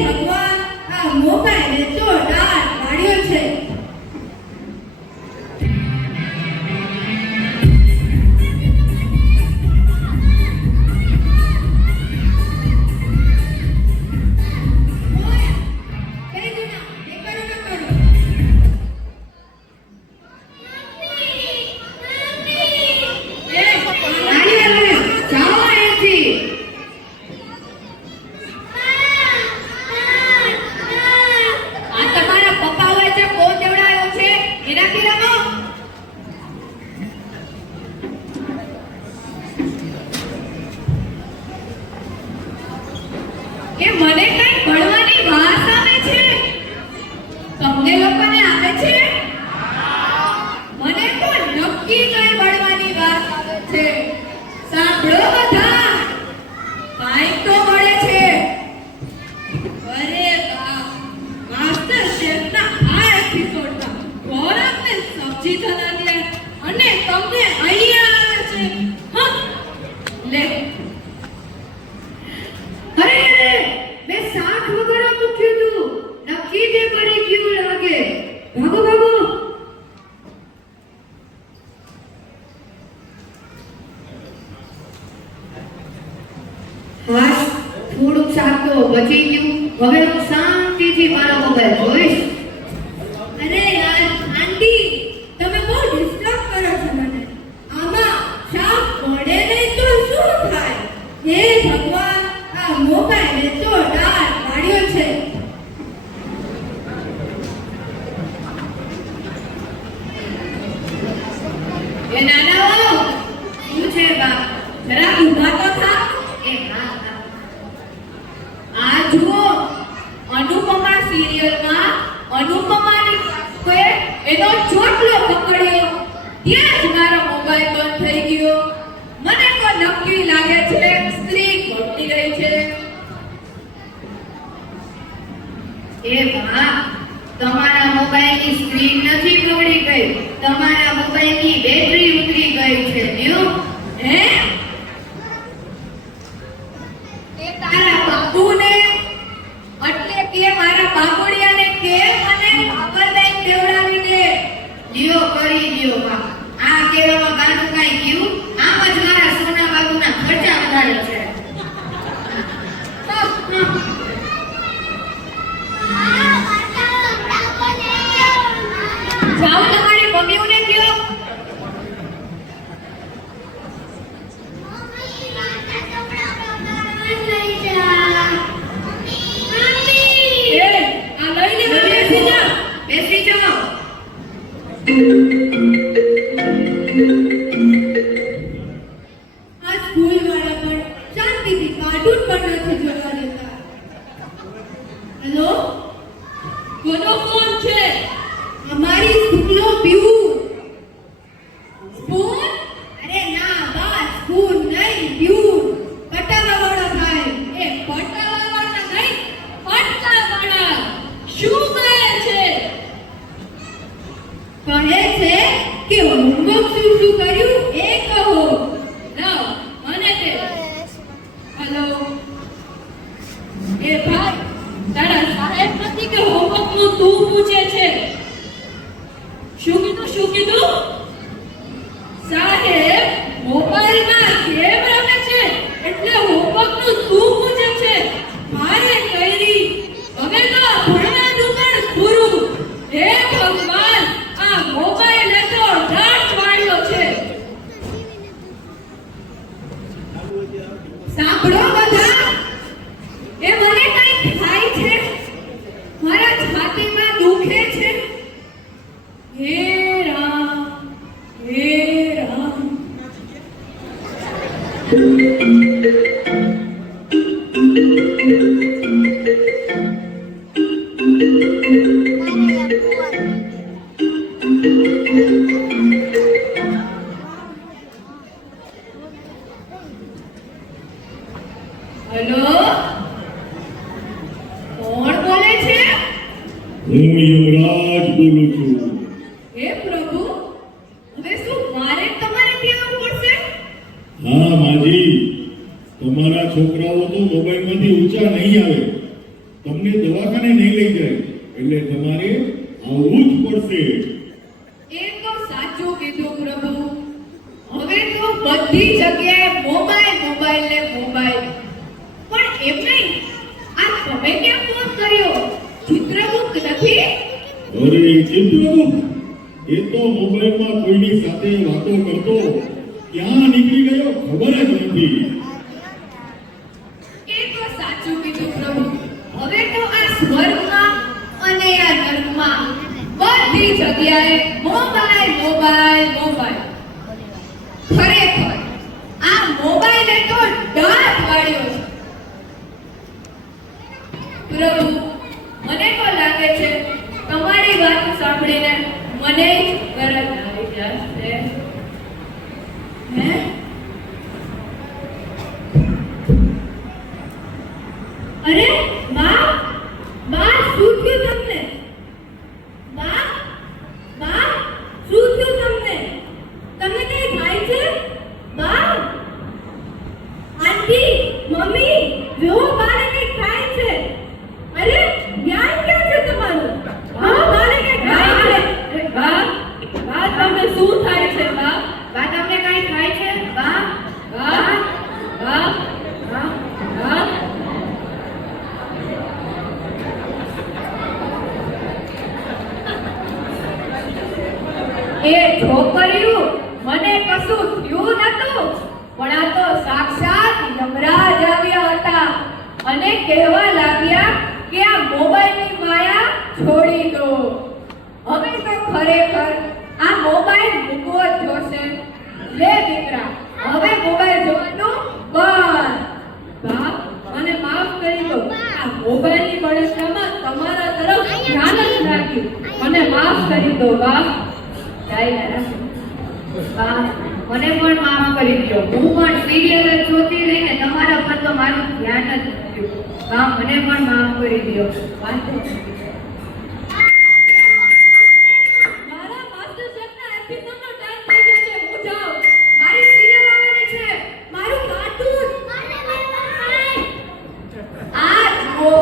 ભગવાન આ મોબાઈલે તો દાટ પાડ્યો છે. થોડુંક શાક તો બચી ગયું. હવે હું શાંતિથી મારો મોબાઈલ જોઈશ. અરે યાર આંટી, તમે બહુ ડિસ્ટર્બ કરો છો મને. આમાં શાક પડે નહીં તો શું થાય? હે ભગવાન, આ મોબાઈલે તો દાટ પાડ્યો છે. એ નાનાઓ, શું છે બા? જરા ઊભા તો થા. એ હા, આ જુઓ, અનુપમા સિરિયલમાં અનુપમાની કોઈ એનો ચોટલો પકડ્યો, ત્યાં જ મારો મોબાઈલ બંધ થઈ ગયો. મને તો નક્કી લાગે છે સ્ત્રી ખોટી ગઈ છે. એ બા, તમારા મોબાઈલની સ્ક્રીન નથી બગડી ગઈ, તમારા મોબાઈલની બેટરી ઉતરી ગઈ છે. હે? એ તારા બાપુને, એટલે કે મારા બાપુડિયાને કે મને પાવર બેંક દેવડાવી દે. લ્યો કરી લ્યો બા. આ કેવામાં ગાનું કાઈ ગયું? આમ જ મારા સોના બાબુના ખર્ચા વધારે છે. જાઓ તમારી મમ્મીઓને કહો. બેસી જાઓ. આ સ્કૂલ વાળા પણ શાંતિથી કાર્ટૂન પણ નથી જોવા દેતા. હેલો, કોનો ફોન છે? અમારી સ્કૂલનો પ્યુન. સ્પૂન? અરે ના બા, સ્પૂન નહીં, પ્યુન. પટાવાવાળો થાય. એ પટાવાવાળા નહીં, પટકાવાળા. શું કહે છે? કહે છે કે હોમવર્ક શું શું કર્યું એ કહો. લાવ મને તે. હેલો, એ ભાઈ, તારા સાહેબ નથી કે હોમવર્ક નું તું પૂછે છે? શું કીધું? સાહેબ મોબાઈલમાં ગેમ રમે છે એટલે હોમવર્ક નું તું પૂછે છે. મારે કઈરી, હવે તો ભણવાનું પણ પૂરું. હે ભગવાન, આ મોબાઈલે તો દાટ પાડ્યો છે. સાંભળો બધા, એ મને કઈ થાય છે, મારા છાતીમાં દુખે છે. હે રામ, હે રામ. હેલો, કોણ બોલે છે? હું યુવરાજ બોલું છું. હે પ્રભુ, હવે શું મારે તમારે ત્યાં આવવું પડશે? હા માજી, તમારા છોકરાઓ તો મોબાઈલમાંથી ઊંચા નહીં આવે, તમને દવાખાને નહીં લઈ જાય એટલે તમારે આવવું જ પડશે. એ તો સાચું કીધું પ્રભુ. હવે તો બધી જગ્યાએ મોબાઈલ મોબાઈલ ને મોબાઈલ. પણ એમ નહીં, આ તમે કેમ ફોન કર્યો? ચિત્રગુપ્ત નથી? અરે ચિત્રગુપ્ત, એ તો મોબાઈલમાં કોઈની સાથે વાતો કરતો ક્યાં નીકળી ગયો ખબર જ નથી. એ તો સાચું કીધું પ્રભુ. હવે તો આ સ્વર્ગમાં અને આ નર્કમાં બધી જગ્યાએ મોબાઈલ મોબાઈલ મોબાઈલ. ખરેખર આ મોબાઈલે તો દાંત વાળ્યો છે. પ્રભુ, મને તો લાગે છે તમારી વાત સાંભળીને મને જ ગરજ આવી જશે. હે? અરે બા, બા શું થયું તમને? બા, બા શું થયું તમને? તમને કઈ થાય છે? બા, આંટી, મમ્મી, જો બાને કઈ થાય છે. અરે ધ્યાન ક્યાં છે તમારું? હા, બાને કઈ થાય છે. બા બા તમને શું થાય છે બા? બા તમને કઈ થાય છે? બા, બા બા બા, બા એ છોકરીઓ, મને કશું થયું નતું, પણ આ તો સાક્ષાત યમરાજ આવ્યા હતા અને કહેવા લાગ્યા કે આ મોબાઈલની માયા છોડી દો. હવે તો ખરેખર આ મોબાઈલ મૂકવો જ જોશે. લે દીકરા, હવે મોબાઈલ જોવાનું બંધ. બા મને માફ કરી દો. આ મોબાઈલની બળતરામાં તમારા તરફ ધ્યાન જ રાખ્યું. મને માફ કરી દો બા. બા, મને પણ માફ કરી દો. હું પણ સિરિયલ જ જોતી રહીને તમારા પર તો મારું ધ્યાન જ નથી. બા, મને પણ માફ કરી દો. વાંધો નથી. મારા માસ્ટર શેફના એપિસોડનો ટાઈમ થઈ ગયો છે. હું જાઉં. મારી સિરિયલ આવવાની છે. મારું કાર્ટૂન. આ જુઓ,